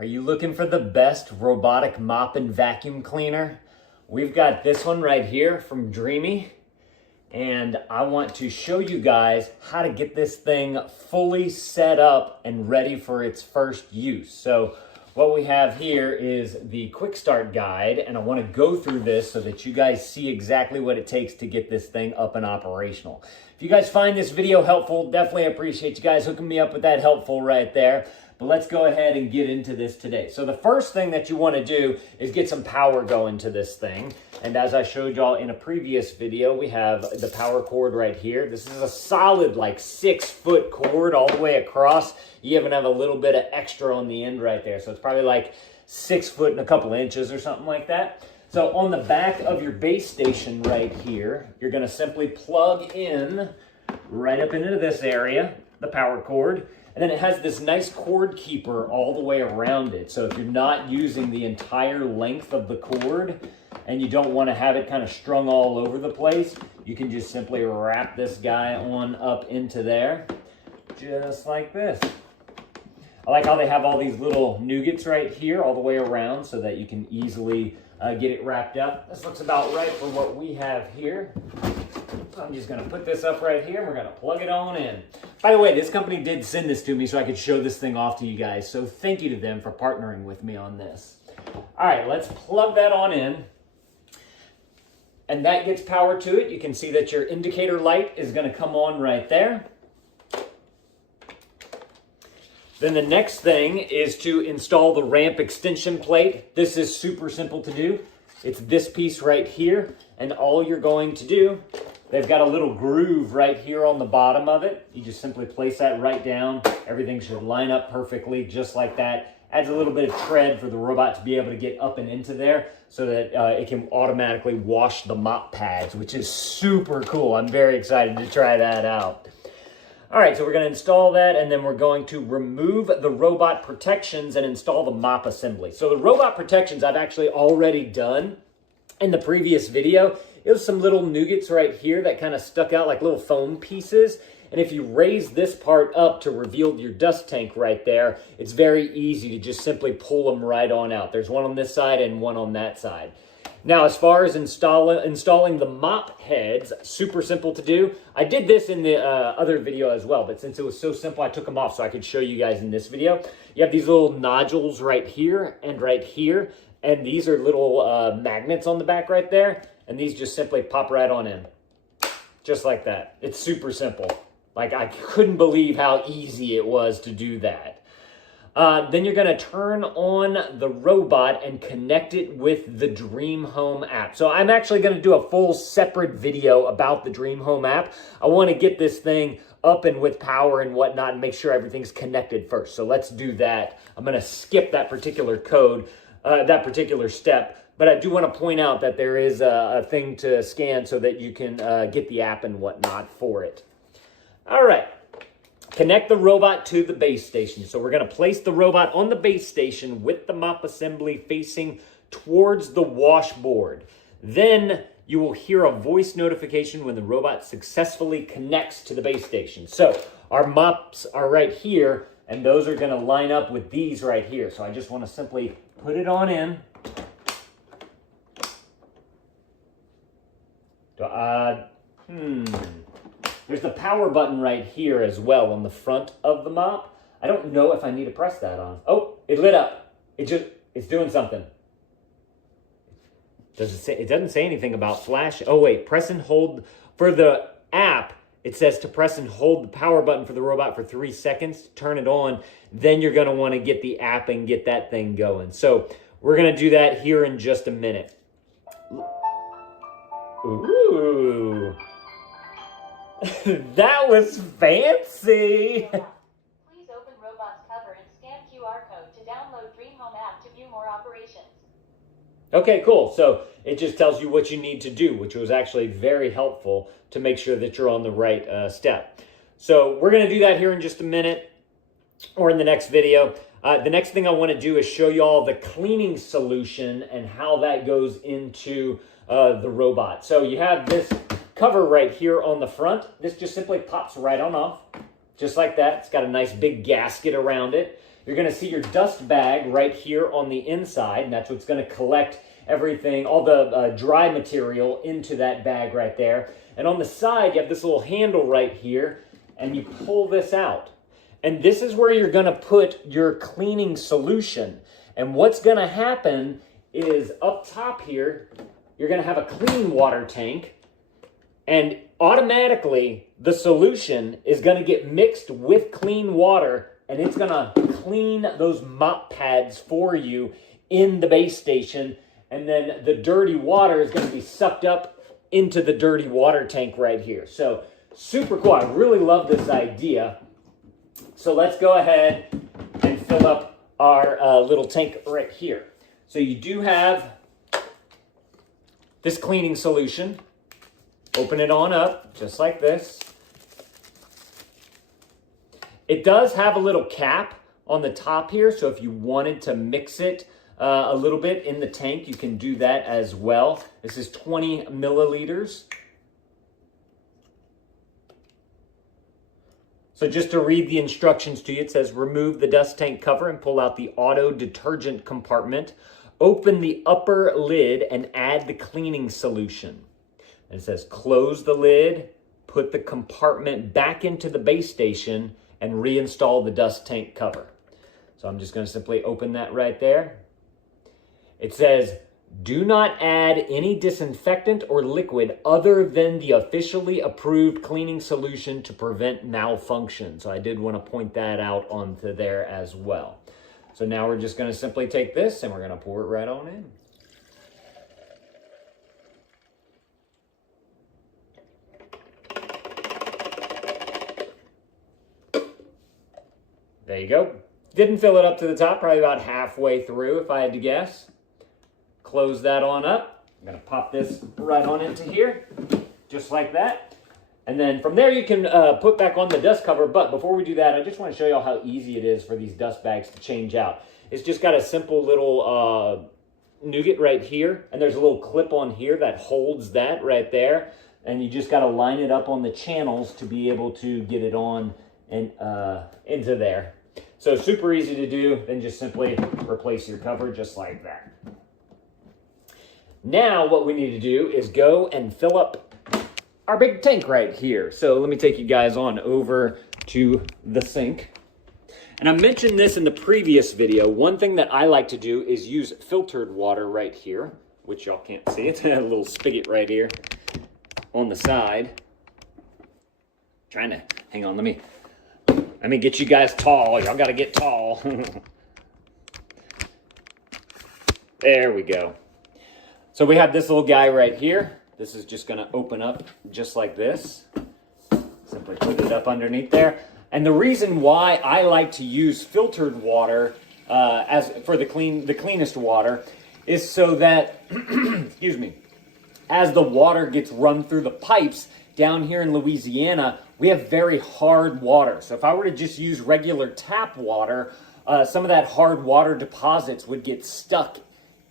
Are you looking for the best robotic mop and vacuum cleaner? We've got this one right here from Dreamy, and I want to show you guys how to get this thing fully set up and ready for its first use. So what we have here is the quick start guide, and I want to go through this so that you guys see exactly what it takes to get this thing up and operational. If you guys find this video helpful, definitely appreciate you guys hooking me up with that helpful right there. But let's go ahead and get into this today. So the first thing that you want to do is get some power going to this thing. And as I showed y'all in a previous video, we have the power cord right here. This is a solid like 6-foot cord all the way across. You even have a little bit of extra on the end right there. So it's probably like 6 foot and a couple inches or something like that. So on the back of your base station right here, you're going to simply plug in right up into this area, the power cord. And then it has this nice cord keeper all the way around it. So if you're not using the entire length of the cord and you don't want to have it kind of strung all over the place, you can just simply wrap this guy on up into there, just like this. I like how they have all these little nougats right here all the way around so that you can easily get it wrapped up. This looks about right for what we have here. So I'm just going to put this up right here and we're going to plug it on in. By the way, this company did send this to me so I could show this thing off to you guys. So thank you to them for partnering with me on this. All right, let's plug that on in. And that gets power to it. You can see that your indicator light is going to come on right there. Then the next thing is to install the ramp extension plate. This is super simple to do. It's this piece right here. And all you're going to do, they've got a little groove right here on the bottom of it. You just simply place that right down. Everything should line up perfectly just like that. Adds a little bit of tread for the robot to be able to get up and into there so that it can automatically wash the mop pads, which is super cool. I'm very excited to try that out. All right, so we're going to install that, and then we're going to remove the robot protections and install the mop assembly. So the robot protections I've actually already done in the previous video. It was some little nougats right here that kind of stuck out like little foam pieces. And if you raise this part up to reveal your dust tank right there, it's very easy to just simply pull them right on out. There's one on this side and one on that side. Now, as far as installing the mop heads, super simple to do. I did this in the other video as well, but since it was so simple, I took them off so I could show you guys in this video. You have these little nodules right here and right here, and these are little magnets on the back right there, and these just simply pop right on in, just like that. It's super simple. Like, I couldn't believe how easy it was to do that. Then you're going to turn on the robot and connect it with the Dream Home app. So I'm actually going to do a full separate video about the Dream Home app. I want to get this thing up and with power and whatnot and make sure everything's connected first. So let's do that. I'm going to skip that particular code, that particular step. But I do want to point out that there is a thing to scan so that you can get the app and whatnot for it. All right. Connect the robot to the base station. So we're going to place the robot on the base station with the mop assembly facing towards the washboard. Then you will hear a voice notification when the robot successfully connects to the base station. So our mops are right here, and those are going to line up with these right here. So I just want to simply put it on in. There's the power button right here as well on the front of the mop. I don't know if I need to press that on. Oh, it lit up. It's doing something. It doesn't say anything about flash. Oh wait, press and hold for the app. It says to press and hold the power button for the robot for 3 seconds, turn it on. Then you're gonna wanna get the app and get that thing going. So we're gonna do that here in just a minute. Ooh. That was fancy! Please open Robot's cover and scan QR code to download Dream Home app to view more operations. Okay, cool. So it just tells you what you need to do, which was actually very helpful to make sure that you're on the right step. So we're going to do that here in just a minute or in the next video. The next thing I want to do is show you all the cleaning solution and how that goes into the robot. So you have this cover right here on the front. This just simply pops right on off, just like that. It's got a nice big gasket around it. you're going to see your dust bag right here on the inside, and that's what's going to collect everything, all the dry material into that bag right there. And on the side, you have this little handle right here, and you pull this out. And this is where you're going to put your cleaning solution. And what's going to happen is up top here, you're going to have a clean water tank, and automatically the solution is going to get mixed with clean water, and it's going to clean those mop pads for you in the base station. And then the dirty water is going to be sucked up into the dirty water tank right here. So super cool. I really love this idea. So let's go ahead and fill up our little tank right here. So you do have this cleaning solution. Open it on up, just like this. It does have a little cap on the top here, so if you wanted to mix it a little bit in the tank, you can do that as well. This is 20 milliliters. So just to read the instructions to you, it says remove the dust tank cover and pull out the auto detergent compartment. Open the upper lid and add the cleaning solution. And it says close the lid, put the compartment back into the base station, and reinstall the dust tank cover. So I'm just going to simply open that right there. It says, do not add any disinfectant or liquid other than the officially approved cleaning solution to prevent malfunction. So I did want to point that out onto there as well. So now we're just going to simply take this and we're going to pour it right on in. There you go. Didn't fill it up to the top, probably about halfway through if I had to guess. Close that on up. I'm going to pop this right on into here, just like that. And then from there you can put back on the dust cover. But before we do that, I just want to show you all how easy it is for these dust bags to change out. It's just got a simple little nougat right here. And there's a little clip on here that holds that right there. And you just got to line it up on the channels to be able to get it on and into there. So super easy to do. Then just simply replace your cover just like that. Now what we need to do is go and fill up our big tank right here. So let me take you guys on over to the sink. And I mentioned this in the previous video. One thing that I like to do is use filtered water right here, which y'all can't see. It's a little spigot right here on the side. Trying to, hang on, let me get you guys tall. Y'all got to get tall. There we go. So we have this little guy right here. This is just going to open up just like this. Simply put it up underneath there. And the reason why I like to use filtered water as for the cleanest water is so that, excuse me, as the water gets run through the pipes down here in Louisiana, we have very hard water. So if I were to just use regular tap water, some of that hard water deposits would get stuck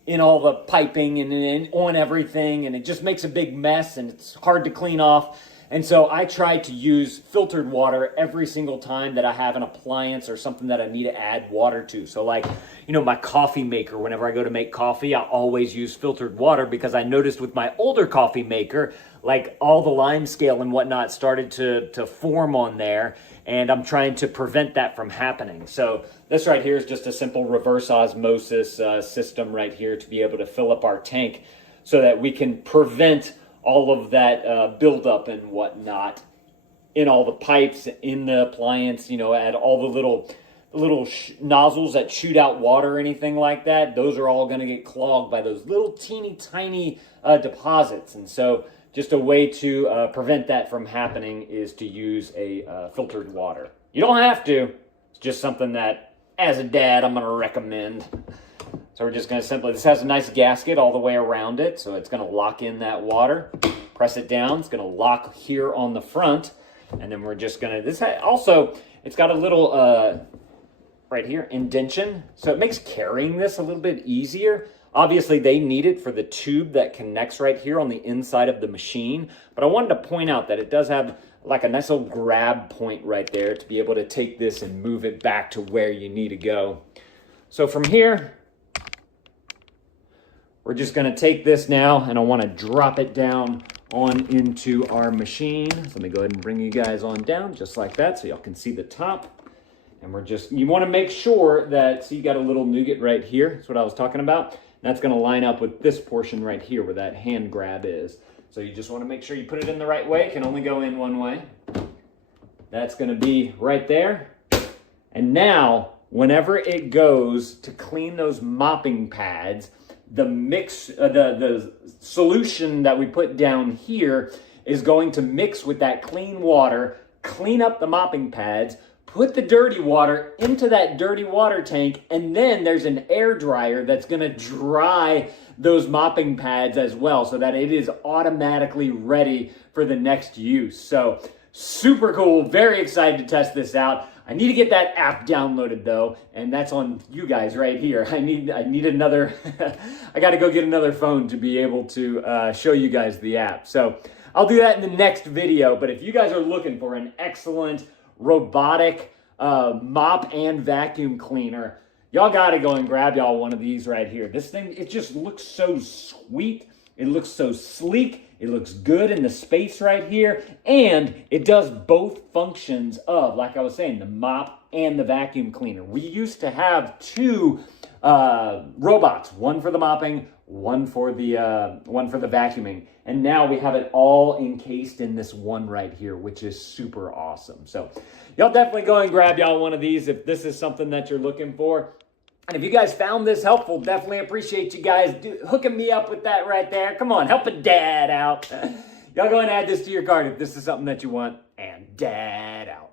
in all the piping and on everything, and it just makes a big mess and it's hard to clean off. And so I try to use filtered water every single time that I have an appliance or something that I need to add water to. So like, you know, my coffee maker, whenever I go to make coffee, I always use filtered water because I noticed with my older coffee maker, like all the lime scale and whatnot started to form on there, and I'm trying to prevent that from happening. So this right here is just a simple reverse osmosis system right here to be able to fill up our tank so that we can prevent all of that buildup and whatnot in all the pipes, in the appliance, you know, at all the little nozzles that shoot out water or anything like that. Those are all going to get clogged by those little teeny tiny deposits. And so just a way to prevent that from happening is to use a filtered water. You don't have to. It's just something that, as a dad, I'm going to recommend. So we're just going to simply, this has a nice gasket all the way around it, so it's going to lock in that water. Press it down. It's going to lock here on the front. And then we're just going to, this also, it's got a little, right here, indention. So it makes carrying this a little bit easier. Obviously, they need it for the tube that connects right here on the inside of the machine. But I wanted to point out that it does have like a nice little grab point right there to be able to take this and move it back to where you need to go. So from here, we're just going to take this now, and I want to drop it down on into our machine. So let me go ahead and bring you guys on down just like that so y'all can see the top. And you want to make sure that, see, you got a little nougat right here. That's what I was talking about. That's going to line up with this portion right here where that hand grab is. So you just want to make sure you put it in the right way. It can only go in one way. That's going to be right there. And now, whenever it goes to clean those mopping pads, the solution that we put down here is going to mix with that clean water, clean up the mopping pads, put the dirty water into that dirty water tank, and then there's an air dryer that's going to dry those mopping pads as well so that it is automatically ready for the next use. So super cool. Very excited to test this out. I need to get that app downloaded though, and that's on you guys right here. I need another, I got to go get another phone to be able to show you guys the app. So I'll do that in the next video, but if you guys are looking for an excellent robotic mop and vacuum cleaner, y'all got to go and grab y'all one of these right here. This thing, it just looks so sweet. It looks so sleek. It looks good in the space right here. And it does both functions of, like I was saying, the mop and the vacuum cleaner. We used to have two robots, one for the mopping, one for the vacuuming. And now we have it all encased in this one right here, which is super awesome. So y'all definitely go and grab y'all one of these if this is something that you're looking for. And if you guys found this helpful, definitely appreciate you guys hooking me up with that right there. Come on, help a dad out. Y'all go and add this to your cart if this is something that you want. And dad out.